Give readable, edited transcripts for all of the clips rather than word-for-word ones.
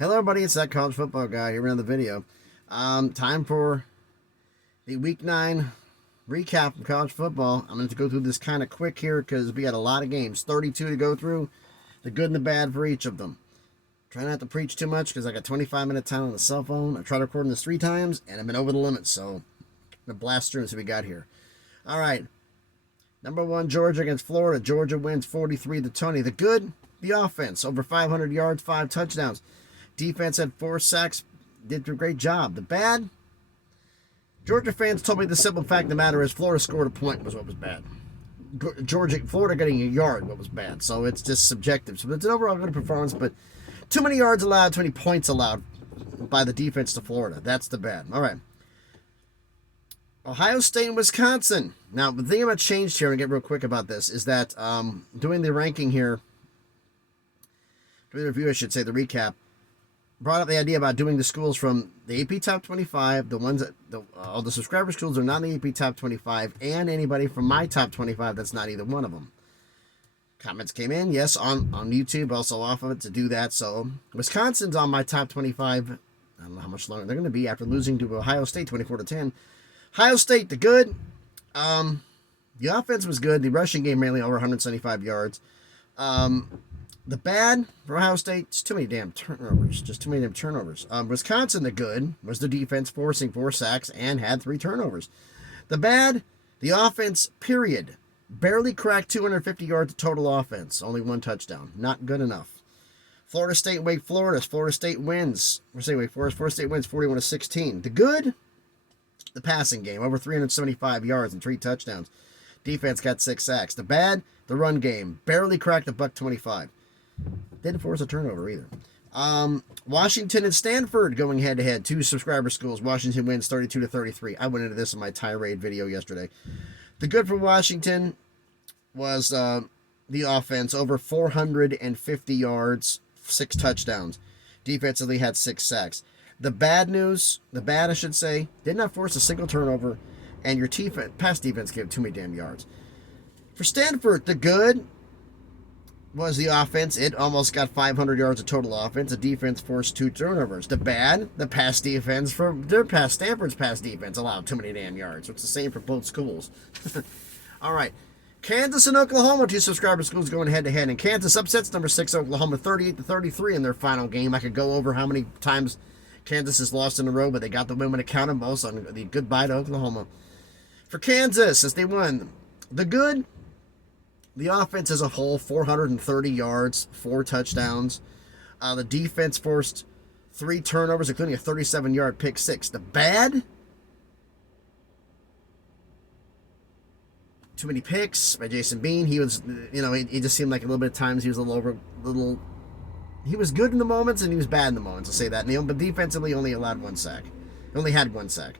Hello, everybody. It's that college football guy here with another video. Time for the Week 9 recap of college football. I'm going to go through this kind of quick here because we got a lot of games, 32 to go through, the good and the bad for each of them. Try not to preach too much because I got 25-minute time on the cell phone. I tried recording this 3 times and I've been over the limit, so I'm going to blast through what we got here. All right. Number 1, Georgia against Florida. Georgia wins 43-20. The good, the offense, over 500 yards, 5 touchdowns. Defense had 4 sacks, did a great job. The bad, Georgia fans told me the simple fact of the matter is Florida scored a point was what was bad. Florida getting a yard what was bad. So it's just subjective. So it's an overall good performance, but too many yards allowed, too many points allowed by the defense to Florida. That's the bad. All right. Ohio State and Wisconsin. Now, the thing about changed here, and get real quick about this, is that doing the ranking here, doing the review, I should say, the recap, brought up the idea about doing the schools from the AP Top 25, the ones that, all the subscriber schools are not in the AP Top 25, and anybody from my Top 25 that's not either one of them. Comments came in, yes, on YouTube, also off of it to do that. So, Wisconsin's on my Top 25. I don't know how much longer they're going to be after losing to Ohio State 24-10. Ohio State, the good. The offense was good. The rushing game mainly over 175 yards. The bad for Ohio State, just too many damn turnovers. Wisconsin, the good, was the defense forcing 4 sacks and had 3 turnovers. The bad, the offense, period. Barely cracked 250 yards of total offense. Only 1 touchdown. Not good enough. Florida State, Wake Forest. Florida State wins. Florida State wins 41-16. The good, the passing game. Over 375 yards and 3 touchdowns. Defense got 6 sacks. The bad, the run game. Barely cracked a $125. Didn't force a turnover either. Washington and Stanford going head-to-head. 2 subscriber schools. Washington wins 32-33. I went into this in my tirade video yesterday. The good for Washington was the offense. Over 450 yards, 6 touchdowns. Defensively had 6 sacks. The bad news, I should say, did not force a single turnover, and your pass defense gave too many damn yards. For Stanford, the good was the offense. It almost got 500 yards of total offense. The defense forced 2 turnovers. The bad, the pass defense Stanford's pass defense allowed too many damn yards. So it's the same for both schools. All right. Kansas and Oklahoma, 2 subscriber schools going head-to-head. And Kansas upsets number 6 Oklahoma 38-33 in their final game. I could go over how many times Kansas has lost in a row, but they got the win when it counted most on the goodbye to Oklahoma. For Kansas, as they won, the good, the offense as a whole, 430 yards, 4 touchdowns. The defense forced 3 turnovers, including a 37-yard pick 6. The bad, too many picks by Jason Bean. He was, he just seemed like a little bit of times he was he was good in the moments and he was bad in the moments, I'll say that. But defensively, only allowed 1 sack. He only had 1 sack.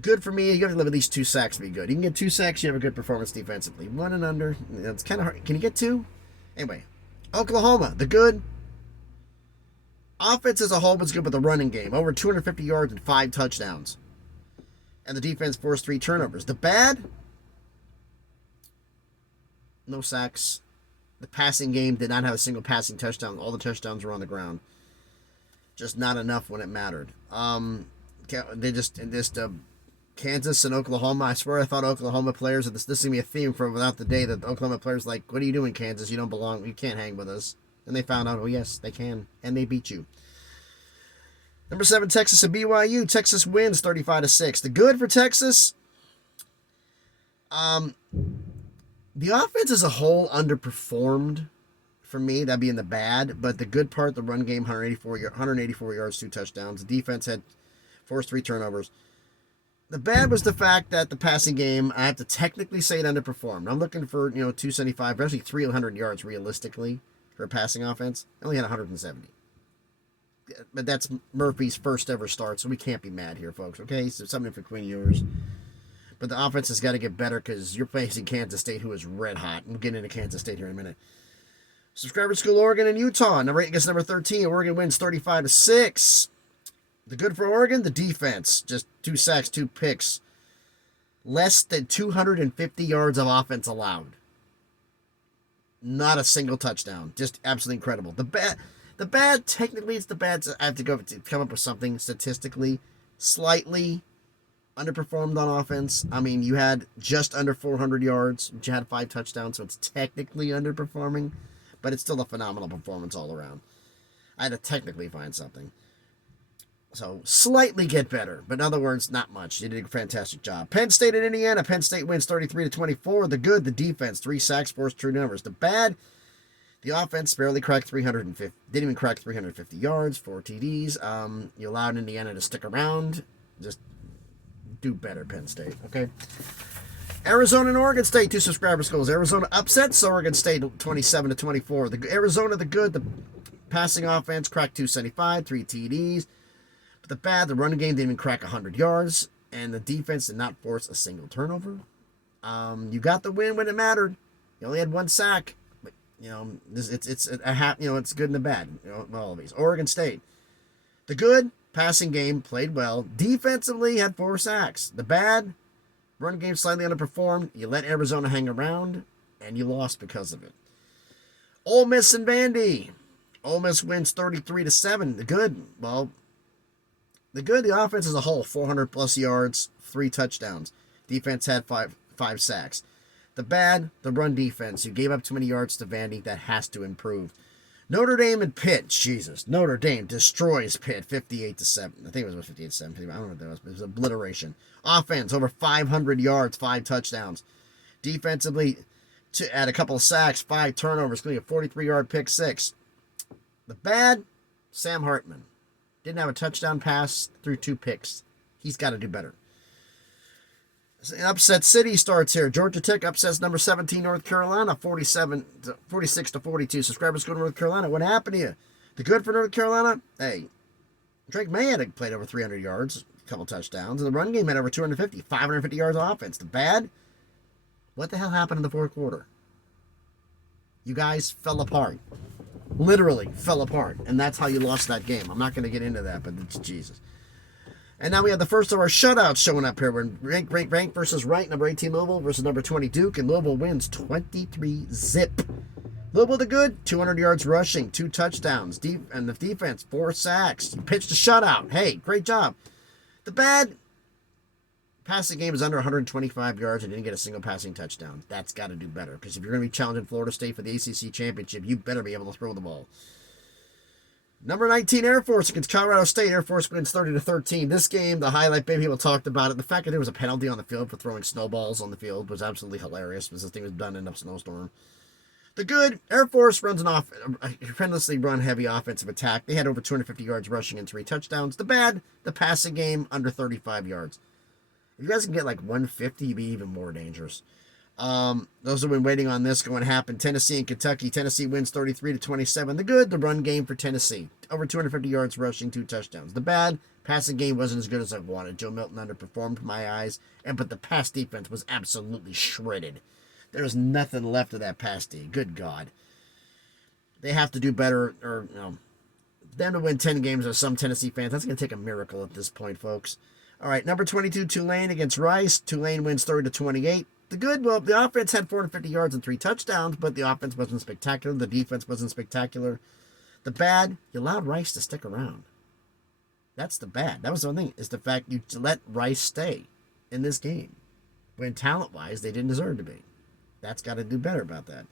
Good for me. You have to live at least 2 sacks to be good. You can get 2 sacks, you have a good performance defensively. 1 and under, it's kind of hard. Can you get 2? Anyway, Oklahoma, the good. Offense as a whole was good with the running game. Over 250 yards and 5 touchdowns. And the defense forced 3 turnovers. The bad, no sacks. The passing game did not have a single passing touchdown. All the touchdowns were on the ground. Just not enough when it mattered. Kansas and Oklahoma, I swear I thought Oklahoma players, this is going to be a theme for without the day, that the Oklahoma players like, what are you doing, Kansas? You don't belong. You can't hang with us. And they found out, oh, yes, they can. And they beat you. Number 7, Texas and BYU. Texas wins 35-6. The good for Texas, the offense as a whole underperformed for me. That'd be in the bad. But the good part, the run game, 184 yards, 2 touchdowns. The defense had forced 3 turnovers. The bad was the fact that the passing game, I have to technically say it underperformed. I'm looking for, 275, but actually 300 yards realistically for a passing offense. I only had 170. But that's Murphy's first ever start, so we can't be mad here, folks, okay? So something for Queen Ewers. But the offense has got to get better because you're facing Kansas State, who is red hot. We'll get into Kansas State here in a minute. Subscriber school, Oregon and Utah. Number 8 against number 13. Oregon wins 35-6. The good for Oregon, the defense. Just 2 sacks, 2 picks. Less than 250 yards of offense allowed. Not a single touchdown. Just absolutely incredible. The bad, technically, it's the bad. I have to come up with something statistically slightly underperformed on offense. I mean, you had just under 400 yards, but you had 5 touchdowns, so it's technically underperforming, but it's still a phenomenal performance all around. I had to technically find something. So, slightly get better, but in other words, not much. You did a fantastic job. Penn State and Indiana. Penn State wins 33-24. The good, the defense, 3 sacks, 4 true numbers. The bad, the offense barely cracked 350. Didn't even crack 350 yards, 4 TDs. You allowed Indiana to stick around. Just do better, Penn State. Okay. Arizona and Oregon State, 2 subscriber schools. Arizona upsets Oregon State 27-24. The Arizona, the good, the passing offense cracked 275, 3 TDs. But the bad, the running game didn't even crack 100 yards, and the defense did not force a single turnover. You got the win when it mattered. You only had 1 sack, but it's good and the bad. All of these. Oregon State, the good passing game played well. Defensively had 4 sacks. The bad, run game slightly underperformed. You let Arizona hang around, and you lost because of it. Ole Miss and Vandy. Ole Miss wins 33-7. The good, the offense as a whole, 400-plus yards, 3 touchdowns. Defense had five sacks. The bad, the run defense. You gave up too many yards to Vandy. That has to improve. Notre Dame and Pitt. Jesus. Notre Dame destroys Pitt 58-7. I think it was 58-7. I don't know what that was, but it was obliteration. Offense, over 500 yards, 5 touchdowns. Defensively, to add a couple of sacks, 5 turnovers, including a 43-yard pick 6. The bad, Sam Hartman. Didn't have a touchdown pass through 2 picks. He's got to do better. Upset City starts here. Georgia Tech upsets number 17 North Carolina, 46-42. Subscribers go to North Carolina. What happened to you? The good for North Carolina? Hey, Drake May had played over 300 yards, a couple touchdowns, and the run game had over 550 yards of offense. The bad? What the hell happened in the 4th quarter? You guys fell apart. Literally fell apart, and that's how you lost that game. I'm not going to get into that, but it's Jesus. And now we have the first of our shutouts showing up here. We're in rank versus right. Number 18 Louisville versus number 20 Duke, and Louisville wins 23-zip. Louisville the good, 200 yards rushing, 2 touchdowns, and the defense 4 sacks. You pitched a shutout. Hey, great job. The bad, passing game is under 125 yards and didn't get a single passing touchdown. That's got to do better, because if you're going to be challenging Florida State for the ACC championship, you better be able to throw the ball. Number 19, Air Force against Colorado State. Air Force wins 30-13. This game, the highlight, many people talked about it. The fact that there was a penalty on the field for throwing snowballs on the field was absolutely hilarious, because this thing was done in a snowstorm. The good, Air Force runs a tremendously run-heavy offensive attack. They had over 250 yards rushing and 3 touchdowns. The bad, the passing game, under 35 yards. If you guys can get like 150, you'd be even more dangerous. Those who have been waiting on this going to happen. Tennessee and Kentucky. Tennessee wins 33-27. The good, the run game for Tennessee. Over 250 yards rushing, 2 touchdowns. The bad, passing game wasn't as good as I wanted. Joe Milton underperformed in my eyes, but the pass defense was absolutely shredded. There was nothing left of that pass D. Good God. They have to do better, or them to win 10 games or some Tennessee fans. That's going to take a miracle at this point, folks. All right, number 22, Tulane against Rice. Tulane wins 30-28. The good, the offense had 450 yards and 3 touchdowns, but the offense wasn't spectacular. The defense wasn't spectacular. The bad, you allowed Rice to stick around. That's the bad. That was the one thing, is the fact you let Rice stay in this game, when talent-wise, they didn't deserve to be. That's got to do better about that.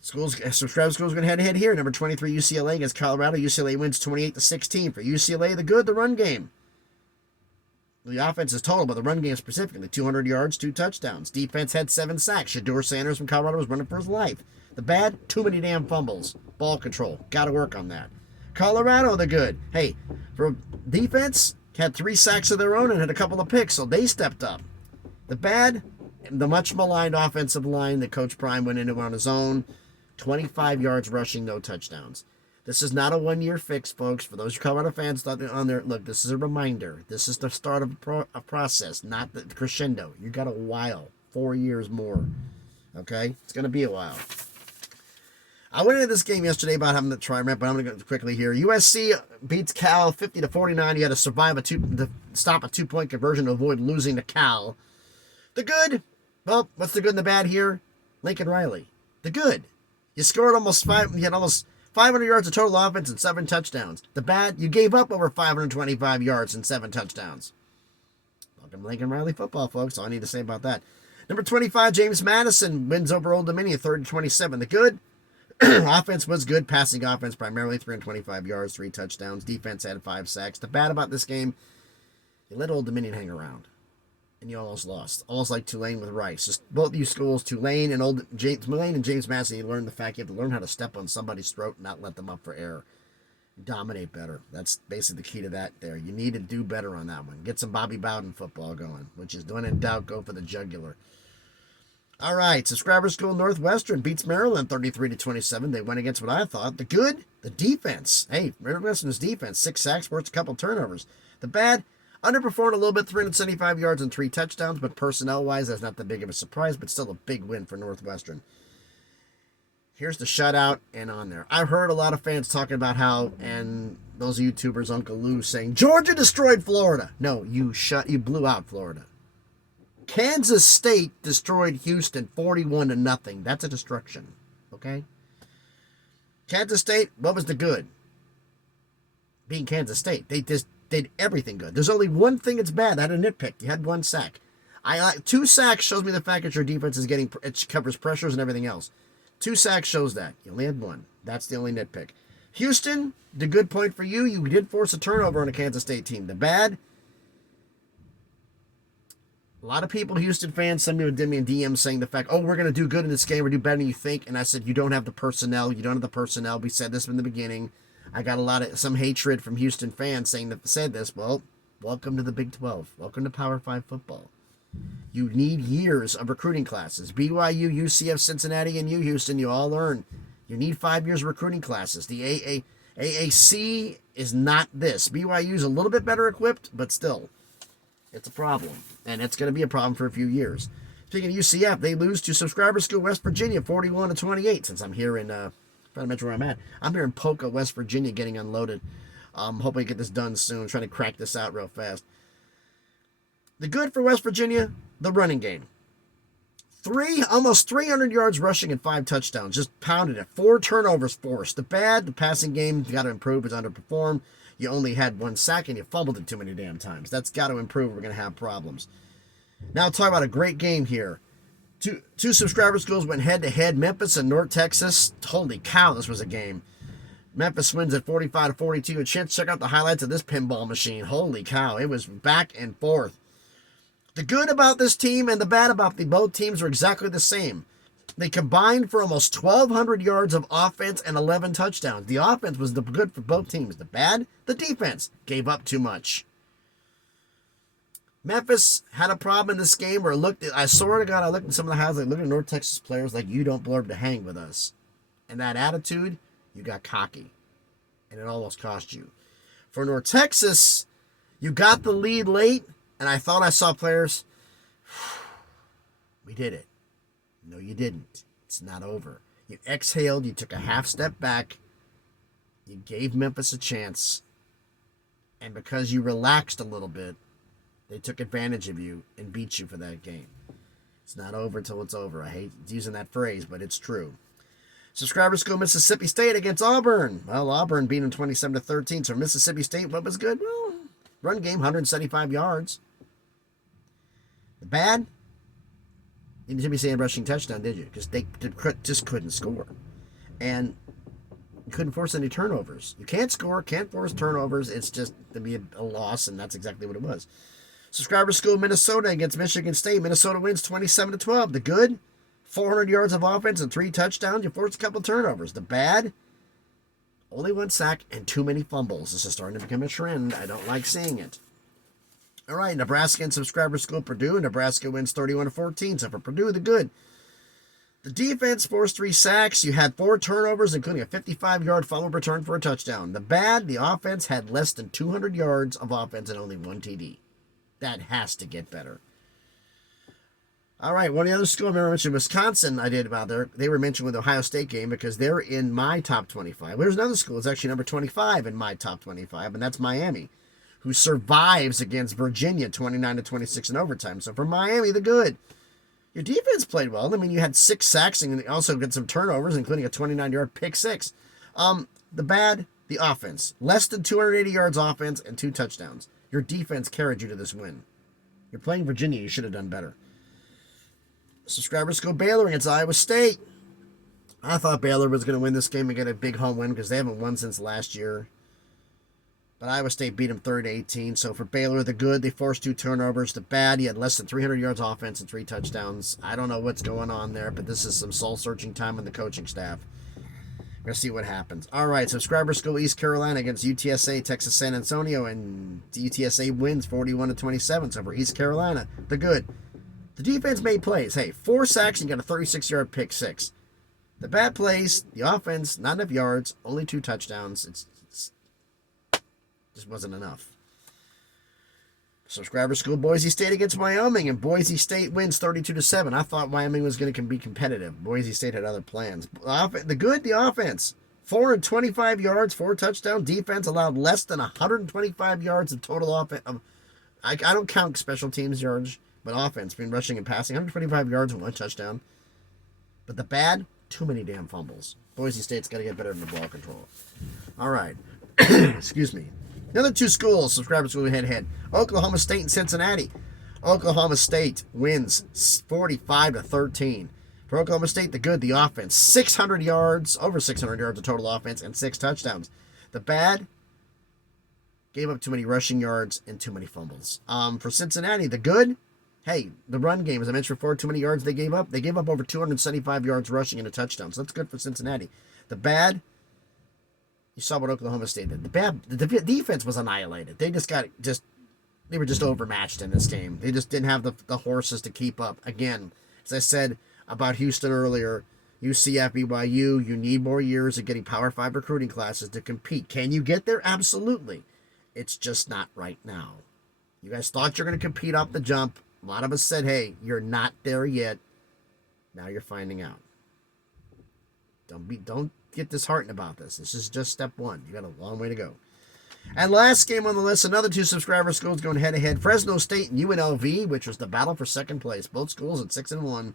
Subscribe schools going head-to-head here. Number 23, UCLA against Colorado. UCLA wins 28-16. For UCLA, the good, the run game. The offense is total, but the run game specifically, 200 yards, 2 touchdowns. Defense had 7 sacks. Shedeur Sanders from Colorado was running for his life. The bad, too many damn fumbles. Ball control. Got to work on that. Colorado, the good. Hey, for defense, had 3 sacks of their own and had a couple of picks, so they stepped up. The bad, the much maligned offensive line that Coach Prime went into on his own. 25 yards rushing, no touchdowns. This is not a one-year fix, folks. For those Colorado fans thought on there, look, this is a reminder. This is the start of a process, not the crescendo. You got a while, 4 years more. Okay? It's going to be a while. I went into this game yesterday about having to try and ramp, but I'm going to go quickly here. USC beats Cal 50-49. You had to survive to stop a 2-point conversion to avoid losing to Cal. The good, well, what's the good and the bad here? Lincoln Riley. The good. You scored almost 5. You had almost 500 yards of total offense and 7 touchdowns. The bad, you gave up over 525 yards and 7 touchdowns. Welcome to Lincoln Riley football, folks. All I need to say about that. Number 25, James Madison wins over Old Dominion, 30-27. The good offense was good. Passing offense primarily 325 yards, 3 touchdowns. Defense had 5 sacks. The bad about this game, you let Old Dominion hang around, and you almost lost. Almost like Tulane with Rice. Just both these schools, Tulane and James Madison, you learn the fact you have to learn how to step on somebody's throat and not let them up for air. Dominate better. That's basically the key to that there. You need to do better on that one. Get some Bobby Bowden football going, which is when in doubt, go for the jugular. All right, Subscriber School Northwestern beats Maryland 33-27. They went against what I thought. The good, the defense. Hey, Northwestern's defense, 6 sacks, forced a couple turnovers. The bad, underperformed a little bit, 375 yards and 3 touchdowns, but personnel-wise, that's not that big of a surprise, but still a big win for Northwestern. Here's the shutout and on there. I've heard a lot of fans talking about how, and those YouTubers, Uncle Lou, saying, Georgia destroyed Florida. No, you blew out Florida. Kansas State destroyed Houston 41-0. That's a destruction. Okay? Kansas State, what was the good? Being Kansas State. They just did everything good. There's only one thing that's bad. I had a nitpick. You had 1 sack. 2 sacks shows me the fact that your defense is it covers pressures and everything else. 2 sacks shows that. You only had 1. That's the only nitpick. Houston, the good point for you. You did force a turnover on a Kansas State team. The bad, a lot of people, Houston fans, some people did me in DM saying the fact, oh, we're going to do good in this game. We're going to do better than you think. And I said, you don't have the personnel. You don't have the personnel. We said this from the beginning. I got some hatred from Houston fans saying that said this. Well, welcome to the Big 12. Welcome to Power 5 football. You need years of recruiting classes. BYU, UCF, Cincinnati, and Houston, you all learn. You need 5 years of recruiting classes. The AAC is not this. BYU is a little bit better equipped, but still, it's a problem. And it's going to be a problem for a few years. Speaking of UCF, they lose to Subscriber School, West Virginia, 41-28. Since I'm here in, trying to mention where I'm at. I'm here in Polka, West Virginia, getting unloaded. Hoping to get this done soon. Trying to crack this out real fast. The good for West Virginia, the running game. Almost 300 yards rushing and 5 touchdowns. Just pounded it. 4 turnovers forced. The bad, the passing game, got to improve. It's underperformed. You only had 1 sack and you fumbled it too many damn times. That's got to improve. We're going to have problems. Now talk about a great game here. Two Subscriber Schools went head-to-head. Memphis and North Texas. Holy cow, this was a game. Memphis wins at 45-42. A chance to check out the highlights of this pinball machine. Holy cow, it was back and forth. The good about this team and the bad about both teams were exactly the same. They combined for almost 1,200 yards of offense and 11 touchdowns. The offense was the good for both teams. The bad, the defense gave up too much. Memphis had a problem in this game where I swear to God, I looked at some of the highlights, like, look at North Texas players like, you don't blurb to hang with us. And that attitude, you got cocky. And it almost cost you. For North Texas, you got the lead late, and I thought I saw players, we did it. No, you didn't. It's not over. You exhaled. You took a half step back. You gave Memphis a chance. And because you relaxed a little bit, they took advantage of you and beat you for that game. It's not over until it's over. I hate using that phrase, but it's true. Subscriber School, Mississippi State against Auburn. Well, Auburn beat them 27-13. So Mississippi State, what was good? Well, run game, 175 yards. The bad? You didn't see a rushing touchdown, did you? Because they just couldn't score. And you couldn't force any turnovers. You can't score, can't force turnovers. It's just to be a loss, and that's exactly what it was. Subscriber School, Minnesota against Michigan State. Minnesota wins 27-12. The good, 400 yards of offense and 3 touchdowns. You forced a couple turnovers. The bad, only 1 sack and too many fumbles. This is starting to become a trend. I don't like seeing it. All right, Nebraska and Subscriber School, Purdue. Nebraska wins 31-14. So for Purdue, the good. The defense forced 3 sacks. You had 4 turnovers, including a 55-yard fumble return for a touchdown. The bad, the offense had less than 200 yards of offense and only 1 TD. That has to get better. All right, one of the other schools I remember mentioned, Wisconsin, I did about there. They were mentioned with the Ohio State game because they're in my top 25. There's another school that's actually number 25 in my top 25, and that's Miami, who survives against Virginia 29-26 in overtime. So for Miami, the good. Your defense played well. I mean, you had 6 sacks and you also got some turnovers, including a 29-yard pick 6. The bad, the offense. Less than 280 yards offense and 2 touchdowns. Your defense carried you to this win. You're playing Virginia. You should have done better. Subscribers go Baylor against Iowa State. I thought Baylor was going to win this game and get a big home win because they haven't won since last year. But Iowa State beat them 30-18. So for Baylor, the good, they forced 2 turnovers. The bad, he had less than 300 yards offense and 3 touchdowns. I don't know what's going on there, but this is some soul-searching time on the coaching staff. We're going to see what happens. All right, subscribers go East Carolina against UTSA, Texas San Antonio, and UTSA wins 41-27. So for East Carolina, the good. The defense made plays. Hey, 4 sacks and got a 36-yard pick 6. The bad plays, the offense, not enough yards, only 2 touchdowns. It's just wasn't enough. Subscribers school Boise State against Wyoming, and Boise State wins 32-7. I thought Wyoming was going to be competitive. Boise State had other plans. The good, the offense. 425 yards, 4 touchdowns. Defense allowed less than 125 yards of total offense. I don't count special teams yards, but offense, between rushing and passing, 125 yards and 1 touchdown. But the bad, too many damn fumbles. Boise State's got to get better in the ball control. All right. Excuse me. The other 2 schools, subscribers will head. Oklahoma State and Cincinnati. Oklahoma State wins 45-13. For Oklahoma State, the good, the offense. 600 yards, over 600 yards of total offense, and 6 touchdowns. The bad, gave up too many rushing yards and too many fumbles. For Cincinnati, the good, hey, the run game, as I mentioned before, too many yards they gave up. They gave up over 275 yards rushing and a touchdown, so that's good for Cincinnati. The bad, you saw what Oklahoma State did. The defense was annihilated. They they were just overmatched in this game. They just didn't have the horses to keep up. Again, as I said about Houston earlier, UCF, BYU, you need more years of getting Power 5 recruiting classes to compete. Can you get there? Absolutely. It's just not right now. You guys thought you're going to compete off the jump. A lot of us said, hey, you're not there yet. Now you're finding out. Don't get disheartened about this. This is just step 1. You got a long way to go. And last game on the list, another 2 subscriber schools going head-to-head. Fresno State and UNLV, which was the battle for second place. Both schools at 6-1.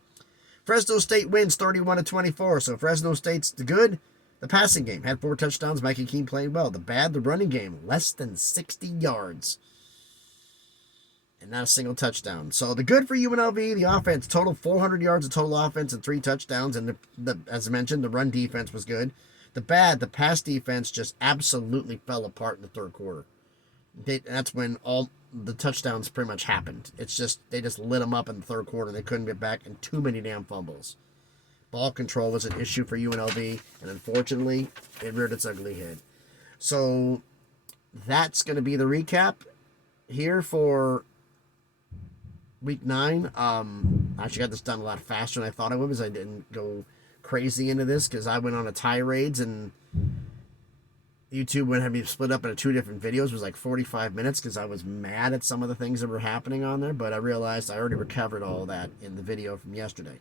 Fresno State wins 31-24. So Fresno State's the good. The passing game had 4 touchdowns. Mikey Keene played well. The bad, the running game, less than 60 yards. And not a single touchdown. So the good for UNLV, the offense, total 400 yards of total offense and 3 touchdowns. And as I mentioned, the run defense was good. The bad, the pass defense just absolutely fell apart in the third quarter. That's when all the touchdowns pretty much happened. It's just, they just lit them up in the third quarter and they couldn't get back, and too many damn fumbles. Ball control was an issue for UNLV, and unfortunately, it reared its ugly head. So that's going to be the recap here for Week 9. I actually got this done a lot faster than I thought I would, because I didn't go crazy into this, because I went on a tirades, and YouTube would have me split up into 2 different videos. It was like 45 minutes because I was mad at some of the things that were happening on there, but I realized I already recovered all that in the video from yesterday.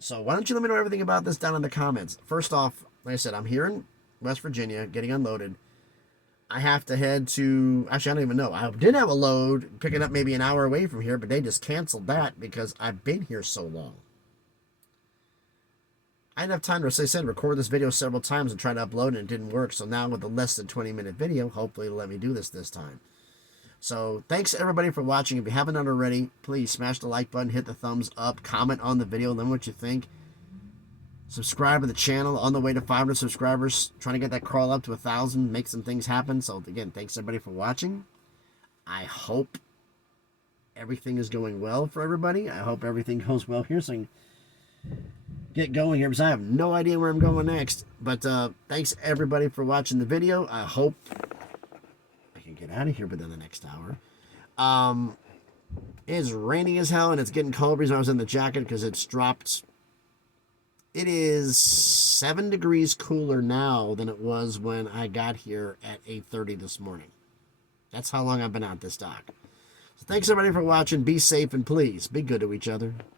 So why don't you let me know everything about this down in the comments. First off, like I said, I'm here in West Virginia getting unloaded. I have to head to, actually I don't even know. I did have a load picking up maybe an hour away from here, but they just canceled that because I've been here so long. I didn't have time to, as I said, record this video several times and try to upload it, and it didn't work. So now with a less than 20-minute video, hopefully it'll let me do this time. So thanks everybody for watching. If you haven't done already, please smash the like button, hit the thumbs up, comment on the video, let me know what you think. Subscribe to the channel. On the way to 500 subscribers, trying to get that crawl up to 1,000, make some things happen. So again, thanks everybody for watching. I hope everything is going well for everybody. I hope everything goes well here, so I can get going here, because I have no idea where I'm going next. But thanks everybody for watching the video. I hope I can get out of here within the next hour. It's raining as hell, and it's getting cold because I was in the jacket because it's dropped. It is 7 degrees cooler now than it was when I got here at 8:30 this morning. That's how long I've been out this dock. So thanks everybody for watching. Be safe, and please be good to each other.